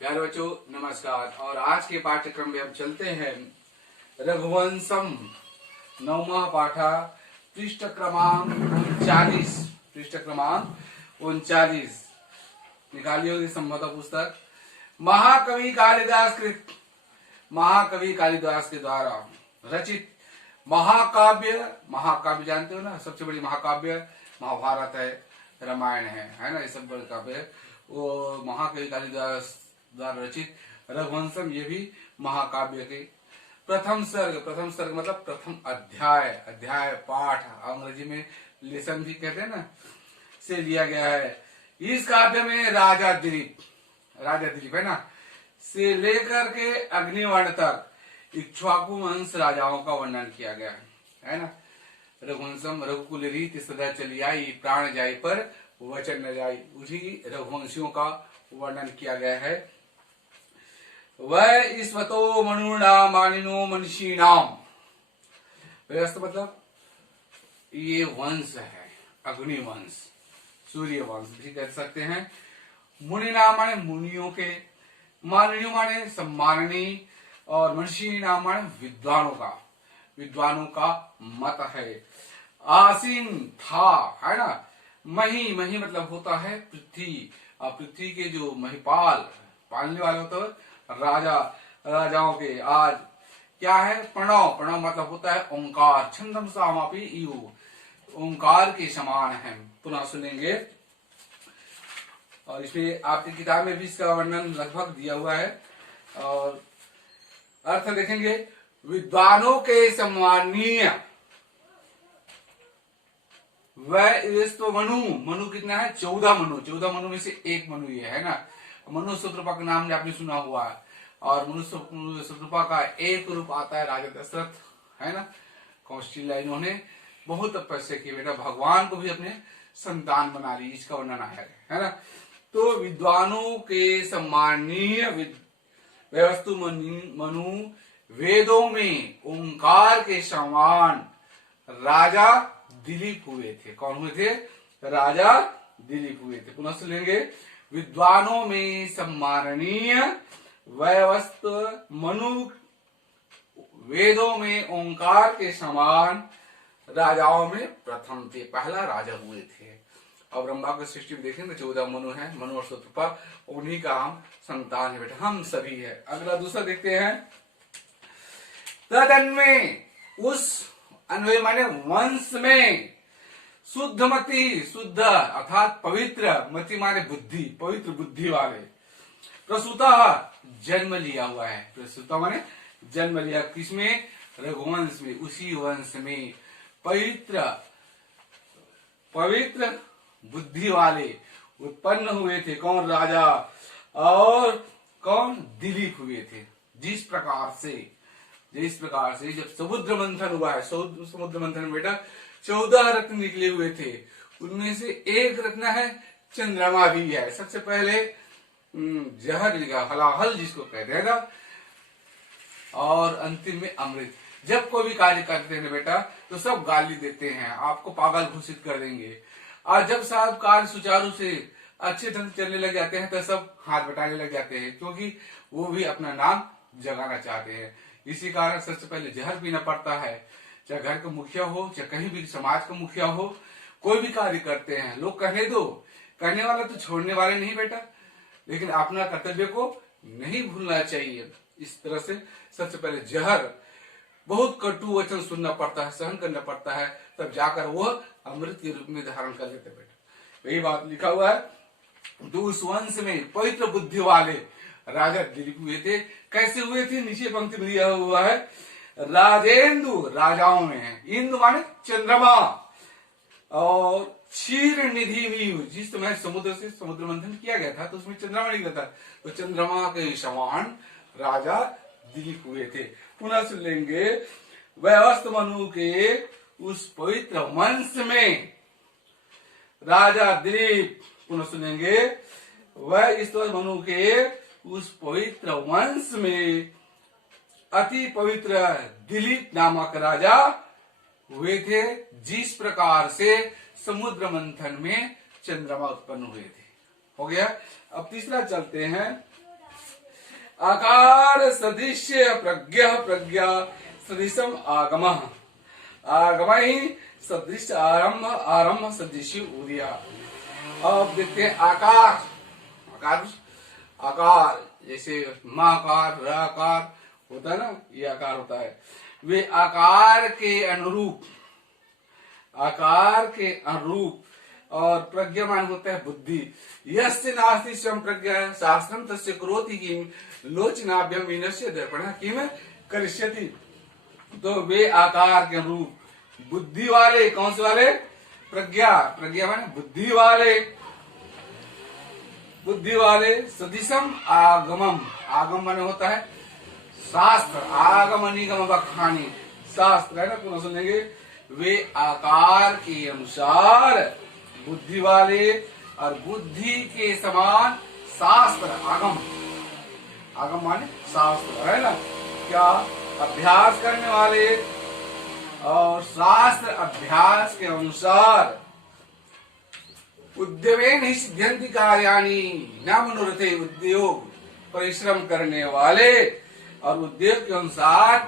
प्यारे बच्चों नमस्कार। और आज के पाठ्यक्रम में हम चलते हैं रघुवंशम नवमा पाठा पृष्ठ क्रमांक 39 निकाली होगी संभवतः पुस्तक महाकवि कालिदास के द्वारा रचित महाकाव्य जानते हो ना, सबसे बड़ी महाकाव्य महाभारत है, रामायण है ना, ये सब बड़े काव्य है। वो महाकवि कालिदास द्वारा रचित रघुवंशम, ये भी महाकाव्य के प्रथम सर्ग मतलब प्रथम अध्याय पाठ, अंग्रेजी में लेसन भी कहते हैं ना, से लिया गया है। इस काव्य में राजा दिलीप है ना, से लेकर के अग्निवर्ण तक इक्ष्वाकु वंश राजाओं का वर्णन किया गया है ना। रघुवंशम रघुकुल रीति सदा चली आई, प्राण जाई पर वचन न जाई, उसी रघुवंशियों का वर्णन किया गया है। वह ईश्वतो मनुना मानिनो मनीषीणाम, व्यस्त मतलब ये वंश है, अग्नि वंश, सूर्य वंश भी कह सकते हैं। मुनिना माने मुनियों के, माननीय माने सम्माननीय, और मनीषी नाम माने विद्वानों का मत है। आसीन था है ना, मही मतलब होता है पृथ्वी, और पृथ्वी के जो महिपाल पालने वाले होते हैं राजाओं के। आज क्या है, प्रणव मतलब होता है ओंकार, छंदम सामापि इयु, ओंकार के समान है। पुनः सुनेंगे, और इसमें आपकी किताब में भी इसका वर्णन लगभग दिया हुआ है। और अर्थ देखेंगे, विद्वानों के सम्मानीय वह मनु कितना है, 14 मनु में से एक मनु ये है ना। मनु शत्रुपा का नाम आपने सुना हुआ है, और मनु शत्रुपा का एक रूप आता है राजा दशरथ है ना। कौशल्या इन्होंने बहुत तपस्या की, बेटा भगवान को भी अपने संतान बना ली, इसका वर्णन आया है ना। तो विद्वानों के सम्मानीय व्यवस्तु मनु वेदों में ओंकार के समान राजा दिलीप हुए थे। कौन हुए थे, राजा दिलीप हुए थे। पुनः सुनेंगे, विद्वानों में सम्माननीय व्यवस्त मनु वेदों में ओंकार के समान राजाओं में प्रथम थे, पहला राजा हुए थे। और ब्रह्मा की सृष्टि में देखेंगे 14 मनु है, मनु और शत्रुपा, उन्हीं का हम संतान है बेटा, हम सभी है। अगला दूसरा देखते हैं, तदन्वय उस अन्वय माने वंश में शुद्ध अर्थात पवित्र, मति माने बुद्धि, पवित्र बुद्धि वाले, प्रसूता जन्म लिया हुआ है। प्रसूता माने जन्म लिया, किसमें, रघुवंश में, उसी वंश में पवित्र बुद्धि वाले उत्पन्न हुए थे। कौन, राजा, और कौन, दिलीप हुए थे। जिस प्रकार से जब समुद्र मंथन हुआ है, समुद्र मंथन में बेटा 14 रत्न निकले हुए थे, उनमें से एक रत्न है चंद्रमा भी है। सबसे पहले जहर लिखा, हलाहल जिसको कहते हैं ना, और अंतिम में अमृत। जब कोई भी कार्य करते हैं बेटा तो सब गाली देते हैं, आपको पागल घोषित कर देंगे, और जब साहब कार्य सुचारू से अच्छे ढंग से चलने लग जाते हैं तो सब हाथ बटाने लग जाते हैं, क्योंकि वो भी अपना नाम जगाना चाहते हैं। इसी कारण सबसे पहले जहर पीना पड़ता है। चाहे घर का मुखिया हो, चाहे कहीं भी समाज का मुखिया हो, कोई भी कार्य करते हैं, लोग कहने दो, करने वाला तो छोड़ने वाले नहीं बेटा, लेकिन अपना कर्तव्य को नहीं भूलना चाहिए। इस तरह से सबसे पहले जहर, बहुत कटु वचन सुनना पड़ता है, सहन करना पड़ता है, तब जाकर वह अमृत के रूप में धारण कर लेते बेटा। यही बात लिखा हुआ है। तो उस वंश में पवित्र बुद्धि वाले राजा दिलीप हुए थे। कैसे हुए थे, नीचे पंक्ति में दिया हुआ है, राजेंदु राजाओं में है, इंदु माने चंद्रमा, और क्षीर निधि भी, जिस समय समुद्र से समुद्र मंथन किया गया था तो उसमें चंद्रमा निकला था, तो चंद्रमा के समान राजा दिलीप हुए थे। पुनः सुन लेंगे, व्यवस्थ मनु के उस पवित्र वंश में राजा दिलीप, पुनः सुनेंगे, वह ईश्वर मनु के उस पवित्र वंश में अति पवित्र दिलीप नामक राजा हुए थे, जिस प्रकार से समुद्र मंथन में चंद्रमा उत्पन्न हुए थे। हो गया। अब तीसरा चलते हैं, आकार सदृश्य प्रज्ञा सदृशम आगम आगमहि सदृश आरंभ सदृश उदया। अब देखते हैं आकार जैसे माकार राकार होता है ना, ये आकार होता है। वे आकार के अनुरूप और प्रज्ञामान होता है बुद्धि। यस्य नास्ति स्वयं प्रज्ञा शास्त्रम तस्य करोति किम लोचनाभ्यम विनश्य दर्पण किम करिष्यति। तो वे आकार के अनुरूप बुद्धि वाले, कौन से वाले? प्रज्ञा माने बुद्धि वाले सदिशम आगम माने होता है शास्त्र, आगम निगम बखानी शास्त्र है ना, पुनः सुनेंगे। वे आकार के अनुसार बुद्धि वाले और बुद्धि के समान शास्त्र, आगम माने शास्त्र है ना, क्या अभ्यास करने वाले और शास्त्र अभ्यास के अनुसार उद्यमेन ही सिद्ध्यन्ति कार्याणि न मनोरथे, उद्योग परिश्रम करने वाले और उद्योग के अनुसार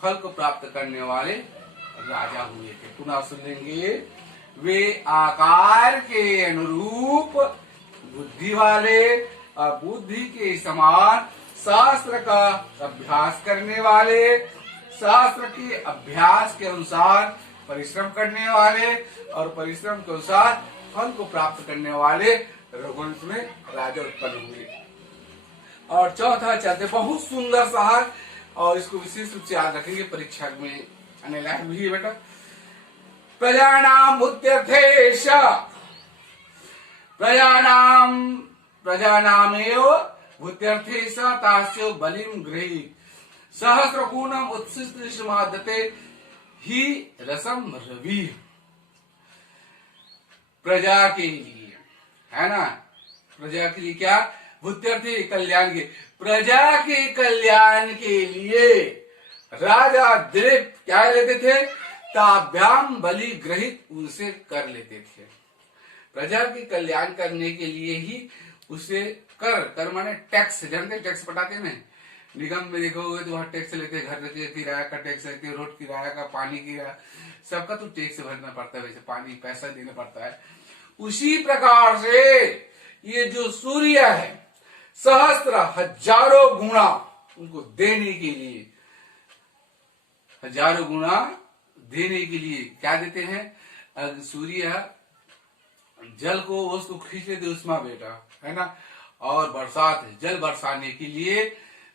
फल को प्राप्त करने वाले राजा हुए थे। पुनः सुन लेंगे। वे आकार के अनुरूप बुद्धि वाले और बुद्धि के समान शास्त्र का अभ्यास करने वाले, शास्त्र के अभ्यास के अनुसार परिश्रम करने वाले और परिश्रम के अनुसार फल को प्राप्त करने वाले रघुवंश में राजा उत्पन्न हुए। और चौथा चलते बहुत सुंदर सा है और इसको विशेष रूप से याद रखेंगे, परीक्षा में आने लायक भी है बेटा। प्रजानाम उत्यर्थेश प्रजानामेव भूत्यर्थेश तास्यो बलिम गृहीत सहस्र गुणम उत्सिष्टमादते ही रसम रवि। प्रजा के लिए है ना, प्रजा के लिए क्या? भूत्यर्थी कल्याण के, प्रजा के कल्याण के लिए राजा दिलीप क्या लेते थे? ताभ्याम बलि ग्रहित उनसे कर लेते थे। प्रजा के कल्याण करने के लिए ही उसे कर माने टैक्स, जानते टैक्स पटाते ना, निगम में देखोगे तो वहां टैक्स लेते, घर के किराया का टैक्स लेते, रोड किराया का, पानी किराया, सबका तो टैक्स भरना पड़ता है, वैसे पानी पैसा देना पड़ता है। उसी प्रकार से ये जो सूर्य है सहस्त्र हजारों गुणा उनको देने के लिए, हजारों गुणा देने के लिए क्या देते हैं? सूर्य जल को उसको खींच लेते उष्मा बेटा है ना, और बरसात जल बरसाने के लिए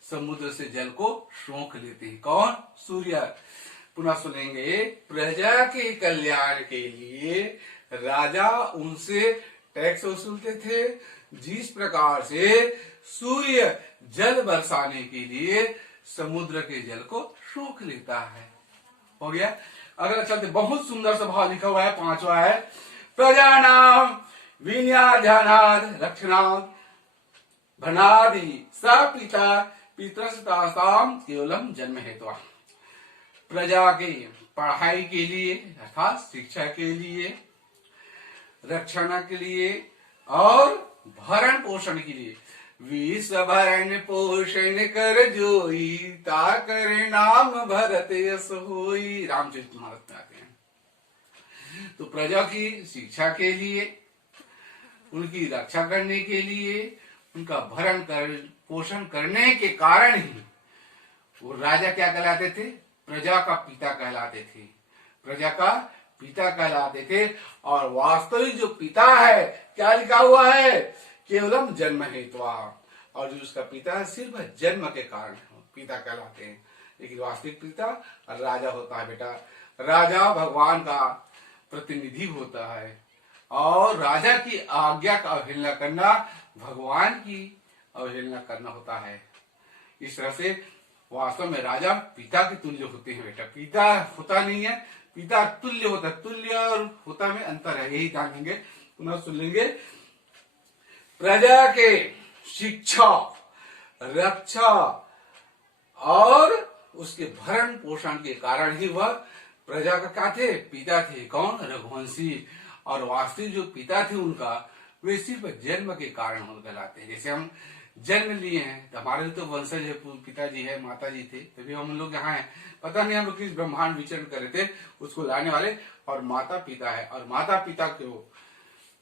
समुद्र से जल को सोख लेते हैं। कौन? सूर्य। पुनः सुनेंगे। प्रजा के कल्याण के लिए राजा उनसे टैक्स वसूलते थे, जिस प्रकार से सूर्य जल बरसाने के लिए समुद्र के जल को सोख लेता है। हो गया। अगला चलते, बहुत सुंदर सा भाव लिखा हुआ है, पांचवा है। प्रजानाम विन्याध्यानाद रक्षणाद भनादि स पिता पितरस्तासाम केवलम जन्म हेतु। प्रजा के पढ़ाई के लिए अर्थात शिक्षा के लिए, रक्षण के लिए और भरण पोषण के लिए, विश्व भरण पोषण कर जोई ता करे नाम भरत यश होई, रामचरितमानस में आते हैं। तो प्रजा की शिक्षा के लिए, उनकी रक्षा करने के लिए, उनका भरण पोषण करने के कारण ही वो राजा क्या कहलाते थे? प्रजा का पिता कहलाते थे, प्रजा का पिता कहलाते थे। और वास्तविक जो पिता है क्या लिखा हुआ है? केवलम जन्म हेतुआ, और जो उसका पिता है सिर्फ जन्म के कारण पिता कहलाते हैं, लेकिन वास्तविक पिता राजा होता है बेटा। राजा भगवान का प्रतिनिधि होता है और राजा की आज्ञा का अवहेलना करना भगवान की अवहेलना करना होता है। इस तरह से वास्तव में राजा पिता के तुल्य होते हैं बेटा। पिता होता नहीं है, पिता तुल्य होता है। तुल्य और होता में अंतर है, यही जानेंगे। पुनः सुन लेंगे। प्रजा के शिक्षा, रक्षा और उसके भरण पोषण के कारण ही वह प्रजा का क्या थे? पिता थे। कौन? रघुवंशी। और वास्तविक जो पिता थे उनका वे सिर्फ जन्म के कारण कहलाते हैं। जैसे हम जन्म लिए हैं, तो हमारे तो वंशज है, पिताजी है, माताजी थे, तभी हम लोग यहाँ हैं। पता नहीं हम लोग किस ब्रह्मांड विचरण कर रहे थे, उसको लाने वाले। और माता पिता है, और माता पिता को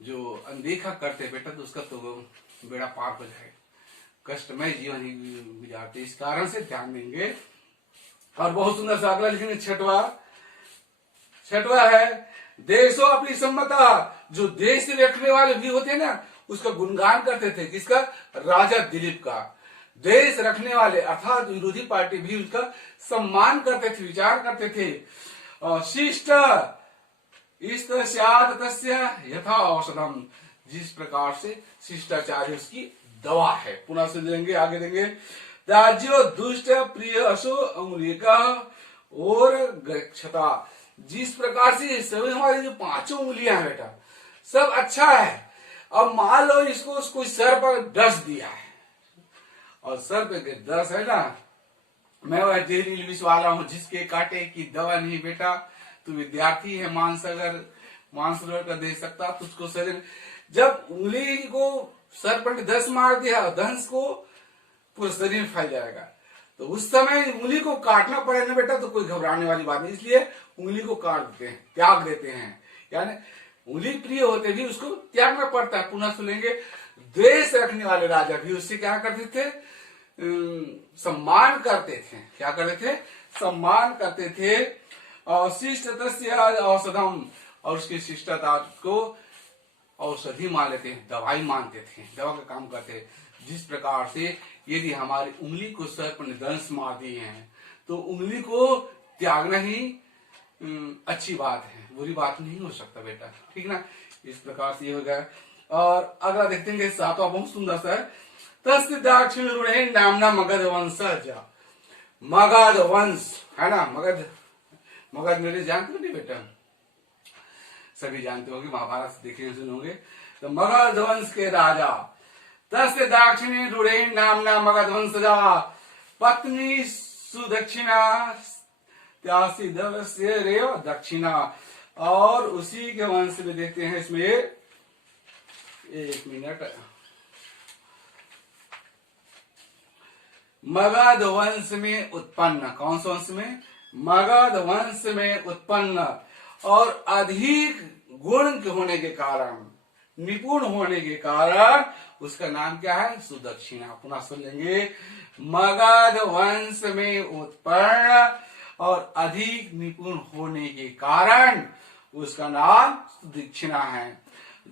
जो अनदेखा करते बेटा, तो उसका तो बेड़ा पार हो जाएगा, कष्टमय जीवन ही गुजारते। इस कारण से ध्यान देंगे। और बहुत सुंदर सा अगला लिखेंगे, छठवा है देशो अपनी सम्मता। जो देश रखने वाले भी होते हैं ना, उसका गुणगान करते थे। किसका? राजा दिलीप का। देश रखने वाले अर्थात विरोधी पार्टी भी उसका सम्मान करते थे, विचार करते थे। शिष्ट यथा औषधम, जिस प्रकार से शिष्टाचार उसकी दवा है। पुनः सुन लेंगे, आगे देंगे। त्याज्यो दुष्ट प्रिय असो अंगुलिका और गच्छता। जिस प्रकार से सभी हमारी जो पांचों उंगलियां हैं बेटा, सब अच्छा है। अब मान लो इसको कोई सर पर डस दिया है, और सर पे दस है ना, मैं वह जहरीली विष वाला हूं जिसके काटे की दवा नहीं बेटा। तू विद्यार्थी है, मानसरोवर का दे सकता तुझको सजन। जब उंगली को सर पर दस मार दिया, दंश को पूरे शरीर में फैल जाएगा, तो उस समय उंगली को काटना पड़े ना बेटा, तो कोई घबराने वाली बात नहीं। इसलिए उंगली को काट देते हैं, त्याग देते हैं। यानी उंगली प्रिय होते भी उसको त्यागना पड़ता है। पुनः सुनेंगे, द्वेष रखने वाले राजा भी उससे क्या करते थे? सम्मान करते थे। क्या करते थे? सम्मान करते थे। और शिष्टतस्य औषधम, और उसकी शिष्टता को औषधि मान लेते हैं, दवाई मानते थे, दवा का काम करते। जिस प्रकार से यदि हमारी उंगली को सर पर दंश मार दिए हैं, तो उंगली को त्यागना ही अच्छी बात है, बुरी बात नहीं हो सकता बेटा, ठीक ना। इस प्रकार से ये हो गया। और अगला देखते हैं, सातवां बहुत सुंदर सा है। तस्य दाक्षिण रूढ़े नामना मगध वंशज। मगध वंश है ना, मगध मेरे जानते हो नहीं बेटा, सभी जानते होंगे, महाभारत से देखे सुनोगे। तो मगध वंश के राजा, तस्य दाक्षिणी रूढ़े नामना मगध वंशजा, पत्नी सुदक्षिणा त्यासी दवस्य रेव दक्षिणा। और उसी के वंश में देखते हैं, इसमें एक मिनट, मगध वंश में उत्पन्न, कौन सा वंश में? मगध वंश में उत्पन्न, और अधिक गुण होने के कारण, निपुण होने के कारण उसका नाम क्या है? सुदक्षिणा। पुनः सुन लेंगे, मगध वंश में उत्पन्न और अधिक निपुण होने के कारण उसका नाम सुदक्षिणा है।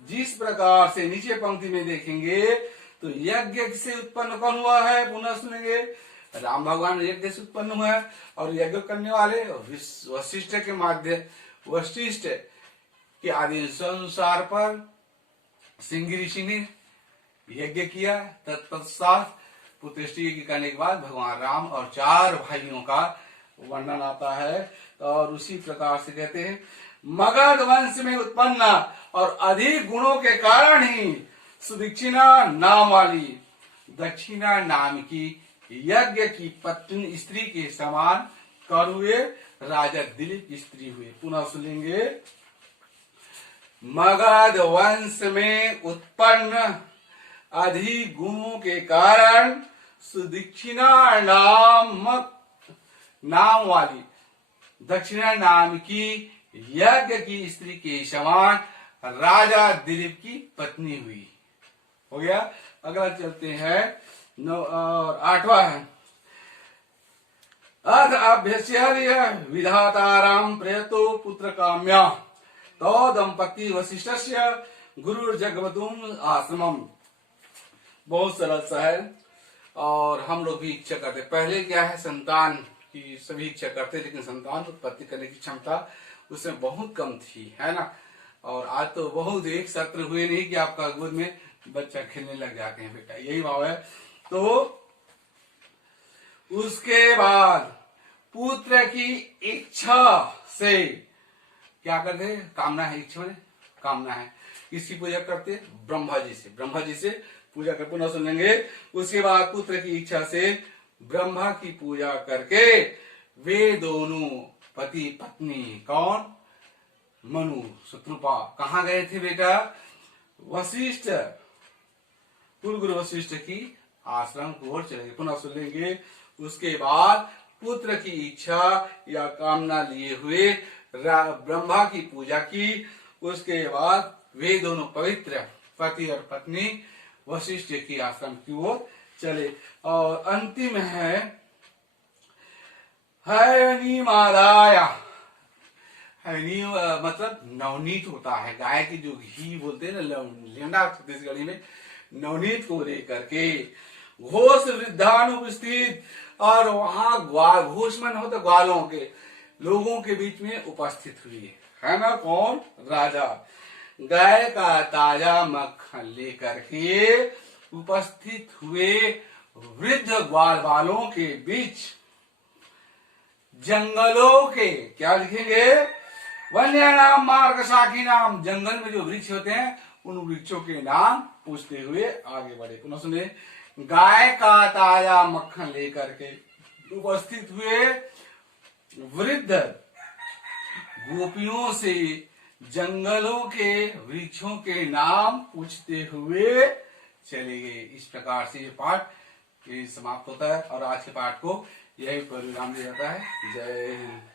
जिस प्रकार से नीचे पंक्ति में देखेंगे, तो यज्ञ से उत्पन्न कौन हुआ है? पुनः सुनेंगे, राम भगवान यज्ञ से उत्पन्न हुआ है, और यज्ञ करने वाले वशिष्ठ के माध्यम, वशिष्ठ के आदेश अनुसार पर सिंह ऋषि ने यज्ञ किया। तत्पश्चात पुत्रष्टि यज्ञ करने के बाद भगवान राम और 4 भाइयों का वर्णन आता है। और उसी प्रकार से कहते हैं, मगध वंश में उत्पन्न और अधिक गुणों के कारण ही सुदक्षिणा नाम वाली, दक्षिणा नाम की यज्ञ की पत्नी स्त्री के समान कर हुए राजा दिलीप की स्त्री हुए। पुनः सुनेंगे, मगध वंश में उत्पन्न अधिक गुणों के कारण सुदक्षिणा नाम वाली, दक्षिणा नाम की यज्ञ की स्त्री के समान राजा दिलीप की पत्नी हुई। हो गया। अगला चलते हैं, 8वां है, अर्थ अभ्यस्य विधाताराम प्रयतो पुत्र काम्या, तो दंपति वशिष्ठस्य गुरु जगवतुम आश्रमम। बहुत सरल सा है, और हम लोग भी इच्छा करते। पहले क्या है, संतान की सभी इच्छा करते, लेकिन संतान उत्पत्ति करने की क्षमता उसमें बहुत कम थी, है ना। और आज तो बहुत एक सत्र हुए नहीं कि आपका गोद में बच्चा खेलने लग जाते हैं बेटा, यही भाव है। तो उसके बाद पुत्र की इच्छा से क्या करते? कामना है, इच्छा में कामना है। किसकी पूजा करते? ब्रह्मा जी से, ब्रह्मा जी से पूजा कर। पुनः सुनेंगे, उसके बाद पुत्र की इच्छा से ब्रह्मा की पूजा करके वे दोनों पति पत्नी, कौन? मनु शत्रुपा, कहाँ गए थे बेटा? वशिष्ठ, कुलगुरु वशिष्ठ की आश्रम की ओर चले गए। पुनः सुन लेंगे। उसके बाद पुत्र की इच्छा या कामना लिए हुए ब्रह्मा की पूजा की। उसके बाद वे दोनों पवित्र पति और पत्नी वशिष्ठ की आश्रम की ओर चले। और अंतिम है हयनीमादाय। हयनी मतलब नवनीत होता है, गाय की जो घी बोलते हैं ना, लेंडा छत्तीसगढ़ी में, नवनीत को लेकर के घोष वृद्धानुपस्थित, और वहां घोषमन होते ग्वालों के लोगों के बीच में उपस्थित हुई है ना, कौन? राजा। गाय का ताजा मक्खन लेकर के उपस्थित हुए वृद्ध ग्वाल वालों के बीच जंगलों के, क्या लिखेंगे? वन्य नाम मार्ग शाखी नाम, जंगल में जो वृक्ष होते हैं उन वृक्षों के नाम पूछते हुए आगे बढ़े। पुनः सुने। गाय का ताजा मक्खन लेकर के उपस्थित हुए वृद्ध गोपियों से जंगलों के वृक्षों के नाम पूछते हुए चले गए। इस प्रकार से ये पाठ समाप्त होता है और आज के पाठ को यही परिणाम दिया जाता है। जय हिंद।